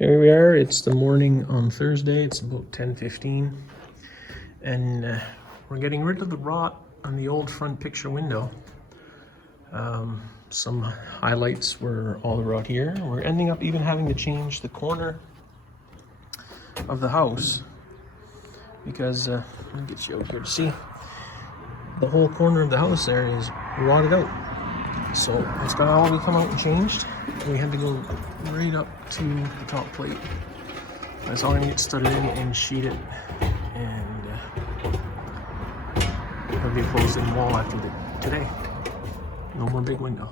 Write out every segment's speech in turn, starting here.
Here we are. It's the morning on Thursday. It's about 10:15, and we're getting rid of the rot on the old front picture window. Some highlights were all the rot here. We're ending up even having to change the corner of the house because let me get you out here to see. The whole corner of the house there is rotted out. So it's got all we come out and changed. We had to go right up to the top plate. That's all gonna get studded in and sheeted, and it'll be a closed-in wall after today. No more big window.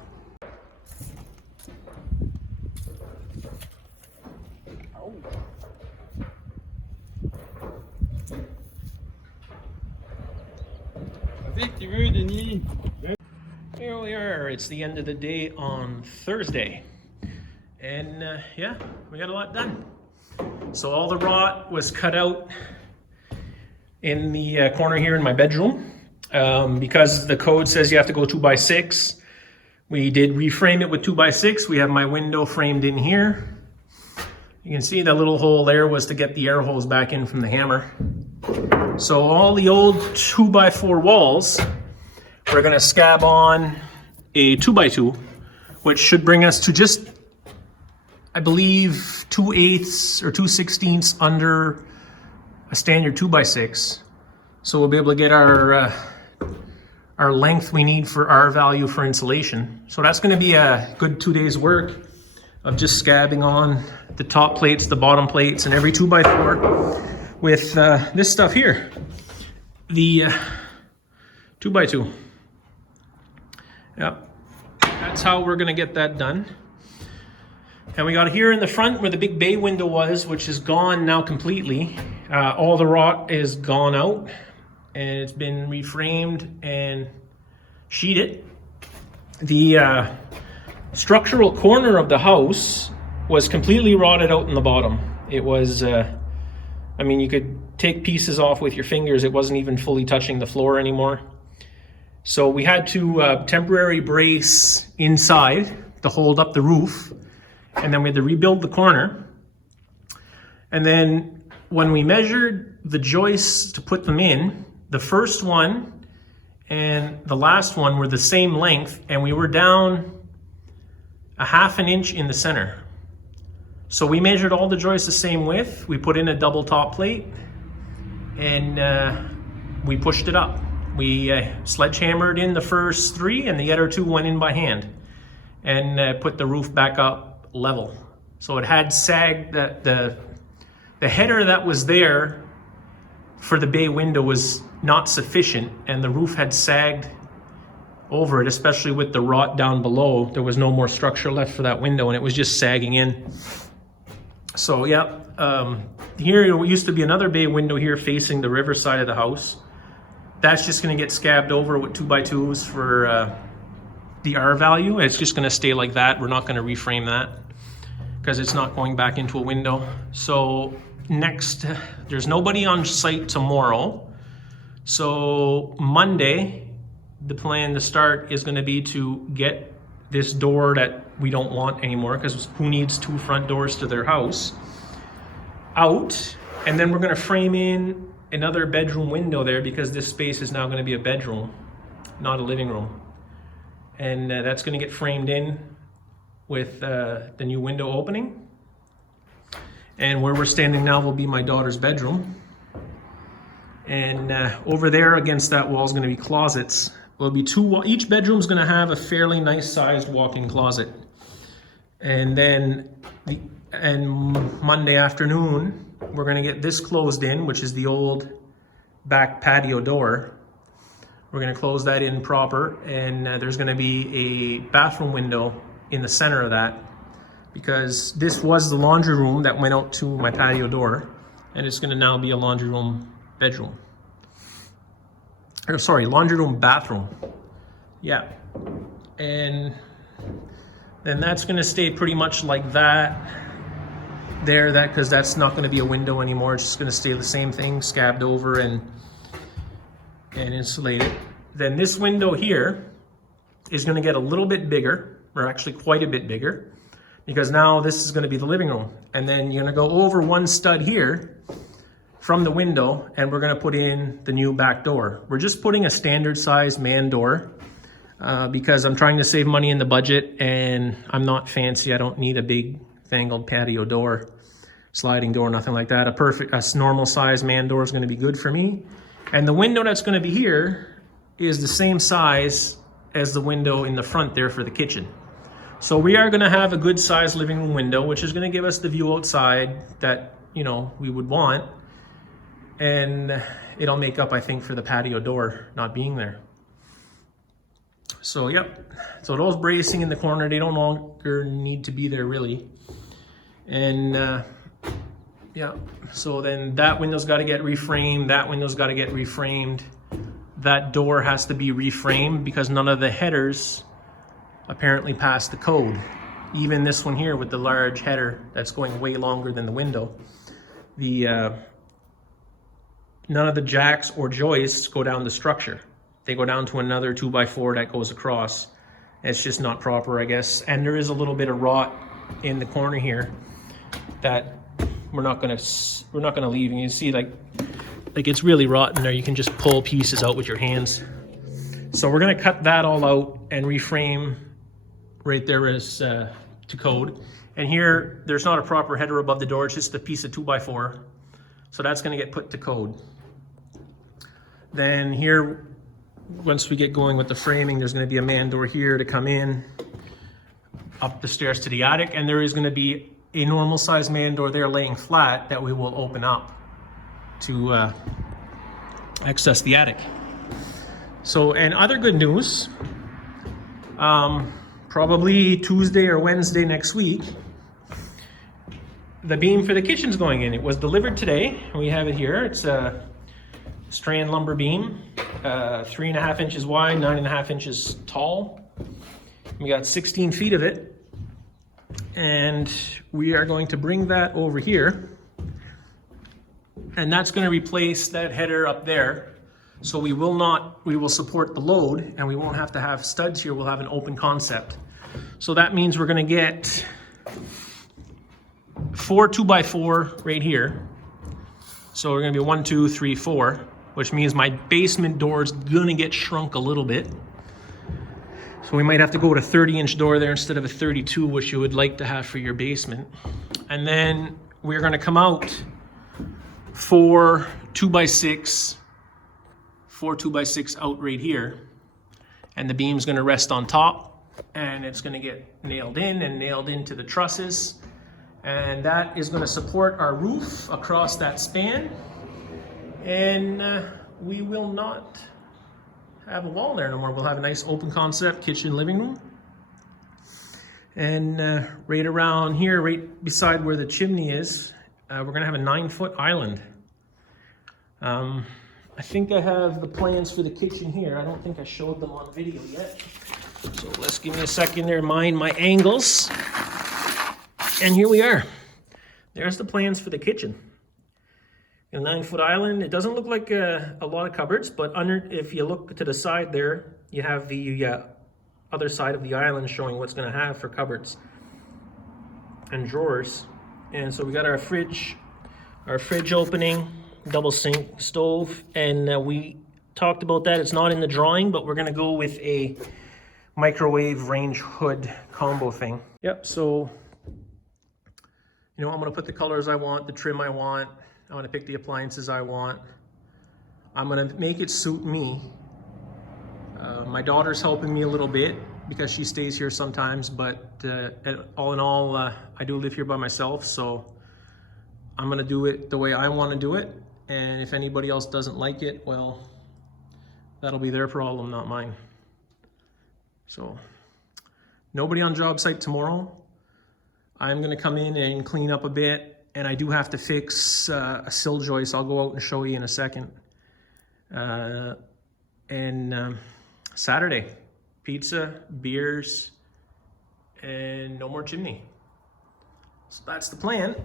Here we are. It's the end of the day on Thursday, and yeah, we got a lot done. So all the rot was cut out in the corner here in my bedroom because the code says you have to go 2x6. We did reframe it with 2x6. We have my window framed in here. You can see that little hole there was to get the air hose back in from the hammer. So all the old 2x4 walls, we're gonna scab on a 2x2, which should bring us to just, I believe, 2/8 or 2/16 under a standard 2x6. So we'll be able to get our length we need for our value for insulation. So that's gonna be a good 2 days work of just scabbing on the top plates, the bottom plates, and every 2x4 with this stuff here, the 2x2. Yep, that's how we're gonna get that done. And we got here in the front where the big bay window was, which is gone now completely. All the rot is gone out, and it's been reframed and sheeted. The structural corner of the house was completely rotted out in the bottom. It was, I mean, you could take pieces off with your fingers. It wasn't even fully touching the floor anymore. So we had to temporary brace inside to hold up the roof, and then we had to rebuild the corner. And then when we measured the joists to put them in, the first one and the last one were the same length, and we were down a 1/2 inch in the center. So we measured all the joists the same width. We put in a double top plate, and we pushed it up. We sledgehammered in the first 3, and the other 2 went in by hand, and put the roof back up level. So it had sagged, that the header that was there for the bay window was not sufficient, and the roof had sagged over it, especially with the rot down below. There was no more structure left for that window, and it was just sagging in. So yeah, here used to be another bay window here facing the river side of the house. That's just gonna get scabbed over with 2x2s for the R value. It's just gonna stay like that. We're not gonna reframe that because it's not going back into a window. So next, there's nobody on site tomorrow. So Monday, the plan to start is gonna be to get this door that we don't want anymore, because who needs 2 front doors to their house, out. And then we're gonna frame in another bedroom window there, because this space is now going to be a bedroom, not a living room. And that's going to get framed in with the new window opening. And where we're standing now will be my daughter's bedroom. And over there against that wall is going to be closets. Will be 2, each bedroom is going to have a fairly nice sized walk-in closet. And then Monday afternoon, we're gonna get this closed in, which is the old back patio door. We're gonna close that in proper, and there's gonna be a bathroom window in the center of that, because this was the laundry room that went out to my patio door, and it's gonna now be a laundry room bedroom. Or sorry, laundry room bathroom. Yeah. And then that's gonna stay pretty much like that. There, that, because that's not going to be a window anymore. It's just going to stay the same thing, scabbed over and insulated. Then this window here is going to get a little bit bigger, or actually quite a bit bigger, because now this is going to be the living room. And then you're going to go over one stud here from the window, and we're going to put in the new back door. We're just putting a standard size man door because I'm trying to save money in the budget, and I'm not fancy. I don't need a big fangled patio door, sliding door, nothing like that. A normal size man door is going to be good for me. And the window that's going to be here is the same size as the window in the front there for the kitchen. So we are going to have a good sized living room window, which is going to give us the view outside that, you know, we would want. And it'll make up, I think, for the patio door not being there. So, yep. So those bracing in the corner, they don't longer need to be there really. And yeah, so then that window's got to get reframed. That window's got to get reframed. That door has to be reframed because none of the headers apparently pass the code. Even this one here with the large header that's going way longer than the window. None of the jacks or joists go down the structure. They go down to another 2x4 that goes across. It's just not proper, I guess. And there is a little bit of rot in the corner here that we're not gonna leave. And you see like it's really rotten there. You can just pull pieces out with your hands. So we're gonna cut that all out and reframe right there as to code. And here, there's not a proper header above the door. It's just a piece of 2x4. So that's gonna get put to code. Then here, once we get going with the framing, there's gonna be a man door here to come in, up the stairs to the attic, and there is gonna be a normal size man door there laying flat that we will open up to access the attic. So, and other good news, probably Tuesday or Wednesday next week, the beam for the kitchen's going in. It was delivered today. We have it here. It's a strand lumber beam, 3.5 inches wide, 9.5 inches tall. We got 16 feet of it. And we are going to bring that over here. And that's going to replace that header up there. So we will support the load, and we won't have to have studs here. We'll have an open concept. So that means we're going to get 4 2x4 right here. So we're going to be 1, 2, 3, 4, which means my basement door is going to get shrunk a little bit. So we might have to go with a 30-inch door there instead of a 32, which you would like to have for your basement. And then we're going to come out 4 2x6 out right here. And the beam's going to rest on top, and it's going to get nailed in and nailed into the trusses. And that is going to support our roof across that span. And we will not have a wall there no more. We'll have a nice open concept kitchen living room. And right around here, right beside where the chimney is, we're going to have a 9-foot island. I think I have the plans for the kitchen here. I don't think I showed them on video yet. So let's give me a second there, mind my angles. And here we are. There's the plans for the kitchen. A 9-foot island. It doesn't look like a lot of cupboards, but if you look to the side there, you have the other side of the island showing what's going to have for cupboards and drawers. And so we got our fridge opening, double sink, stove, and we talked about that. It's not in the drawing, but we're going to go with a microwave range hood combo thing. Yep, so you know, I'm going to put the colors I want, the trim I want. I'm going to pick the appliances I want. I'm going to make it suit me. My daughter's helping me a little bit because she stays here sometimes, but all in all, I do live here by myself, so I'm going to do it the way I want to do it. And if anybody else doesn't like it, well, that'll be their problem, not mine. So, nobody on job site tomorrow. I'm going to come in and clean up a bit. And I do have to fix a sill joist. I'll go out and show you in a second. Saturday, pizza, beers, and no more chimney. So that's the plan.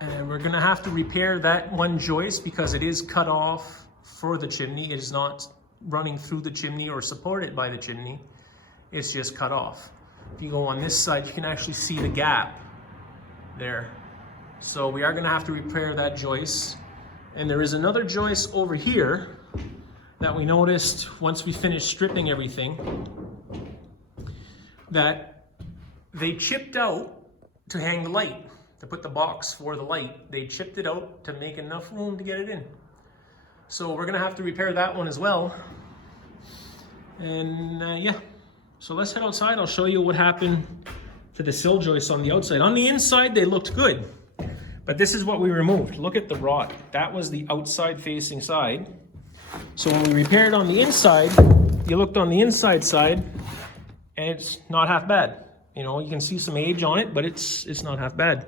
And we're gonna have to repair that one joist because it is cut off for the chimney. It is not running through the chimney or supported by the chimney. It's just cut off. If you go on this side, you can actually see the gap there. So we are going to have to repair that joist. And there is another joist over here that we noticed once we finished stripping everything, that they chipped out to hang the light, to put the box for the light. They chipped it out to make enough room to get it in. So we're gonna have to repair that one as well. And yeah, so let's head outside. I'll show you what happened to the sill joists on the outside. On the inside, they looked good, but this is what we removed. Look at the rot. That was the outside facing side. So when we repaired on the inside, you looked on the inside side, and it's not half bad. You know, you can see some age on it, but it's not half bad.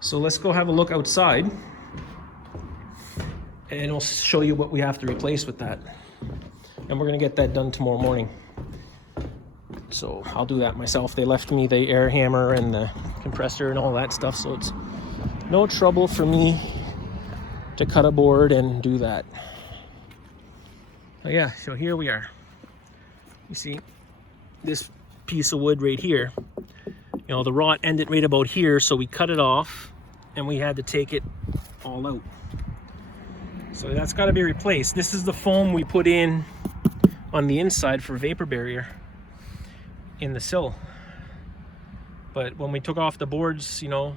So let's go have a look outside, and I'll show you what we have to replace with that. And we're gonna get that done tomorrow morning. So I'll do that myself. They left me the air hammer and the compressor and all that stuff, so it's no trouble for me to cut a board and do that. Oh yeah, so here we are. You see this piece of wood right here, you know, the rot ended right about here, so we cut it off and we had to take it all out. So that's got to be replaced. This is the foam we put in on the inside for vapor barrier in the sill. But when we took off the boards, you know,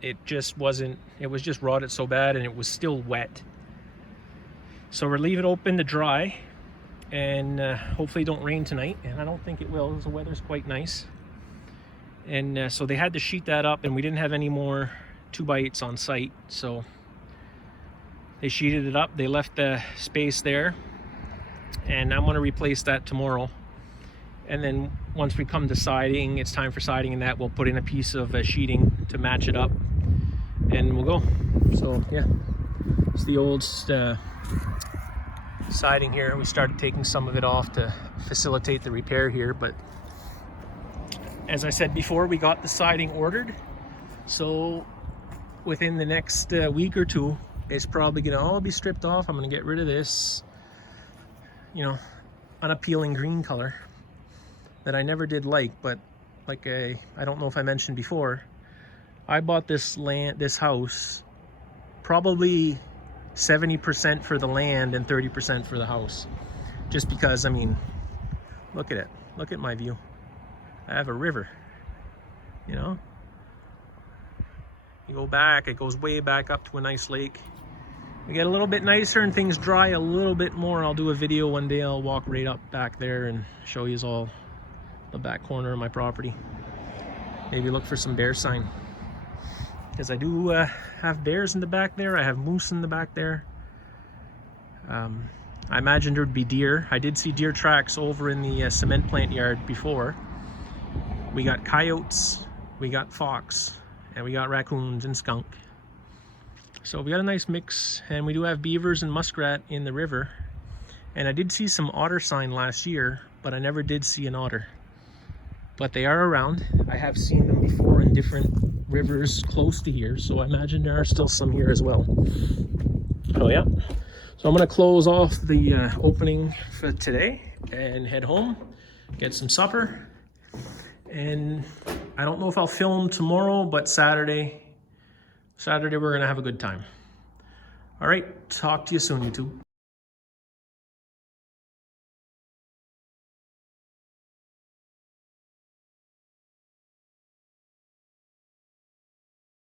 it just wasn't, it was just rotted so bad, and it was still wet. So we're leaving it open to dry, and hopefully it don't rain tonight, and I don't think it will. The weather's quite nice. And so they had to sheet that up, and we didn't have any more 2x8s on site, so they sheeted it up. They left the space there, and I'm going to replace that tomorrow. And then once we come to siding, it's time for siding, and that we'll put in a piece of sheeting to match it up, and we'll go. So yeah, it's the old siding here. We started taking some of it off to facilitate the repair here, but as I said before, we got the siding ordered, so within the next week or two, it's probably gonna all be stripped off. I'm gonna get rid of this, you know, unappealing green color that I never did like. But like I don't know if I mentioned before, I bought this house probably 70% for the land and 30% for the house, just because, I mean, look at it, look at my view. I have a river, you know, you go back, it goes way back up to a nice lake. We get a little bit nicer and things dry a little bit more. I'll do a video one day. I'll walk right up back there and show you all the back corner of my property. Maybe look for some bear sign, because I do have bears in the back there. I have moose in the back there. I imagined there'd be deer. I did see deer tracks over in the cement plant yard before. We got coyotes, we got fox, and we got raccoons and skunk. So we got a nice mix, and we do have beavers and muskrat in the river. And I did see some otter sign last year, but I never did see an otter. But they are around. I have seen them before in different rivers close to here, so I imagine there are still some here as well. Oh yeah. So I'm gonna close off the opening for today and head home, get some supper. And I don't know if I'll film tomorrow, but Saturday we're gonna have a good time. All right, talk to you soon, YouTube.